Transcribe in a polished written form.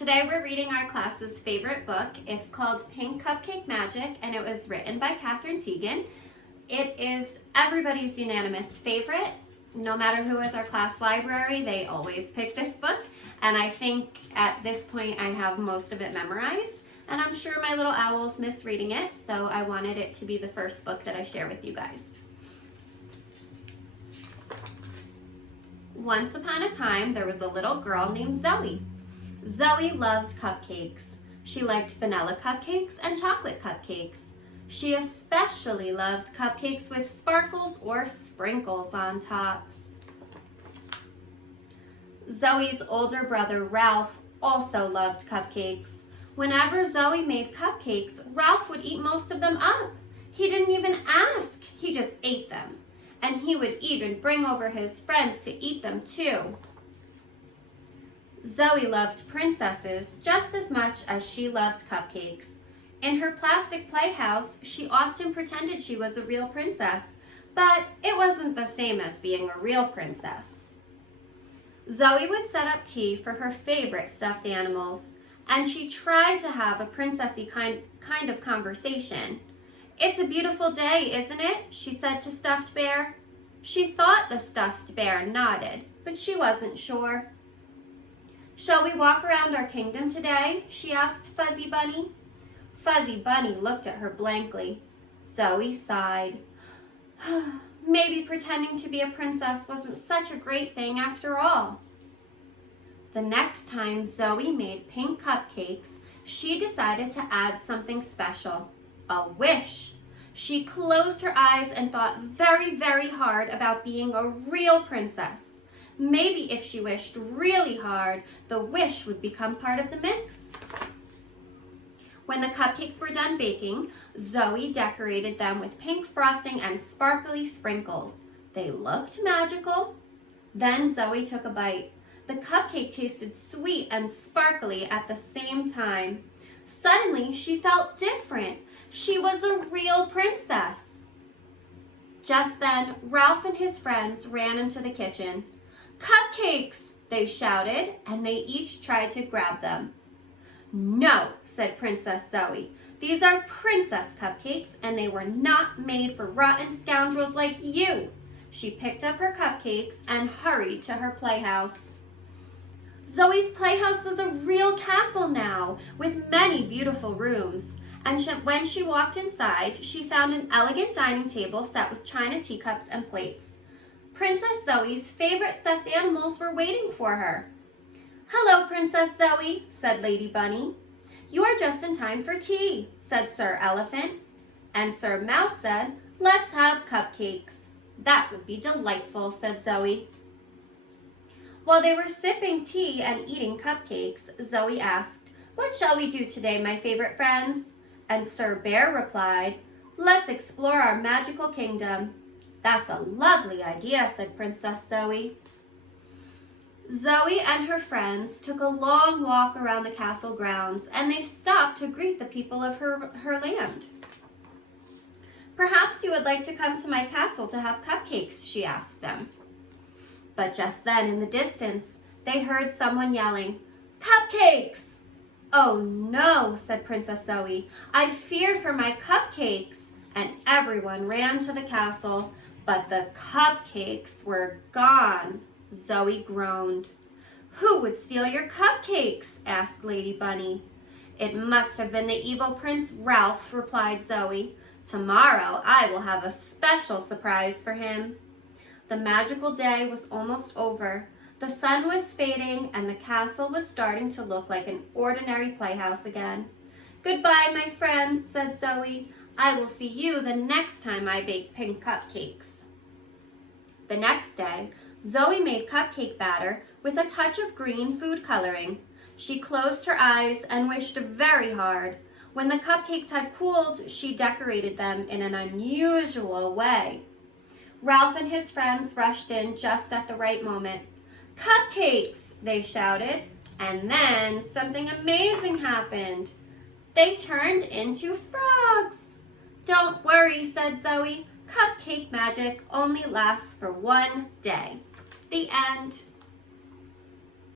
Today we're reading our class's favorite book. It's called Cupcake Magic, and it was written by Katherine Tegen. It is everybody's unanimous favorite. No matter who is our class library, they always pick this book. And I think at this point I have most of it memorized. And I'm sure my little owls miss reading it, so I wanted it to be the first book that I share with you guys. Once upon a time, there was a little girl named Zoe. Zoe loved cupcakes. She liked vanilla cupcakes and chocolate cupcakes. She especially loved cupcakes with sparkles or sprinkles on top. Zoe's older brother, Ralph, also loved cupcakes. Whenever Zoe made cupcakes, Ralph would eat most of them up. He didn't even ask, he just ate them. And he would even bring over his friends to eat them too. Zoe loved princesses just as much as she loved cupcakes. In her plastic playhouse, she often pretended she was a real princess, but it wasn't the same as being a real princess. Zoe would set up tea for her favorite stuffed animals, and she tried to have a princessy kind of conversation. "It's a beautiful day, isn't it?" she said to Stuffed Bear. She thought the stuffed bear nodded, but she wasn't sure. "Shall we walk around our kingdom today?" she asked Fuzzy Bunny. Fuzzy Bunny looked at her blankly. Zoe sighed. Maybe pretending to be a princess wasn't such a great thing after all. The next time Zoe made pink cupcakes, she decided to add something special, a wish. She closed her eyes and thought very, very hard about being a real princess. Maybe if she wished really hard, the wish would become part of the mix. When the cupcakes were done baking, Zoe decorated them with pink frosting and sparkly sprinkles. They looked magical. Then Zoe took a bite. The cupcake tasted sweet and sparkly at the same time. Suddenly, she felt different. She was a real princess. Just then, Ralph and his friends ran into the kitchen. "Cupcakes!" they shouted, and they each tried to grab them. "No," said Princess Zoe. "These are princess cupcakes, and they were not made for rotten scoundrels like you." She picked up her cupcakes and hurried to her playhouse. Zoe's playhouse was a real castle now, with many beautiful rooms. And when she walked inside, she found an elegant dining table set with china teacups and plates. Princess Zoe's favorite stuffed animals were waiting for her. "Hello, Princess Zoe," said Lady Bunny. "You are just in time for tea," said Sir Elephant. And Sir Mouse said, "Let's have cupcakes." "That would be delightful," said Zoe. While they were sipping tea and eating cupcakes, Zoe asked, "What shall we do today, my favorite friends?" And Sir Bear replied, "Let's explore our magical kingdom." "That's a lovely idea," said Princess Zoe. Zoe and her friends took a long walk around the castle grounds, and they stopped to greet the people of her land. "Perhaps you would like to come to my castle to have cupcakes," she asked them. But just then, in the distance, they heard someone yelling, "Cupcakes!" "Oh no," said Princess Zoe. "I fear for my cupcakes." And everyone ran to the castle, but the cupcakes were gone. Zoe groaned. "Who would steal your cupcakes?" asked Lady Bunny. "It must have been the evil Prince Ralph," replied Zoe. "Tomorrow I will have a special surprise for him." The magical day was almost over. The sun was fading, and the castle was starting to look like an ordinary playhouse again. "Goodbye, my friends," said Zoe. "I will see you the next time I bake pink cupcakes." The next day, Zoe made cupcake batter with a touch of green food coloring. She closed her eyes and wished very hard. When the cupcakes had cooled, she decorated them in an unusual way. Ralph and his friends rushed in just at the right moment. "Cupcakes!" they shouted, and then something amazing happened. They turned into frogs. "Don't worry," said Zoe. "Cupcake magic only lasts for one day." The end.